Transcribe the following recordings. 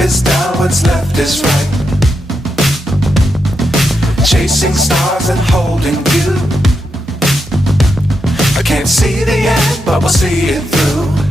is down, what's left is right. Chasing stars and holding you. I can't see the end, but we'll see it through.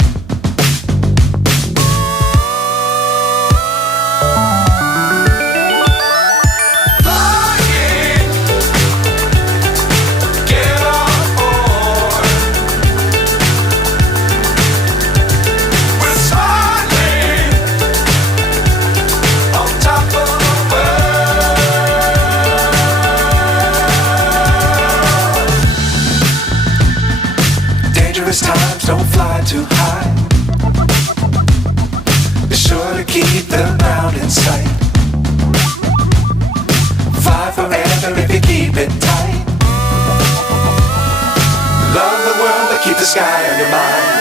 Times don't fly too high. Be sure to keep the ground in sight. Fly forever if you keep it tight. Love the world but keep the sky on your mind.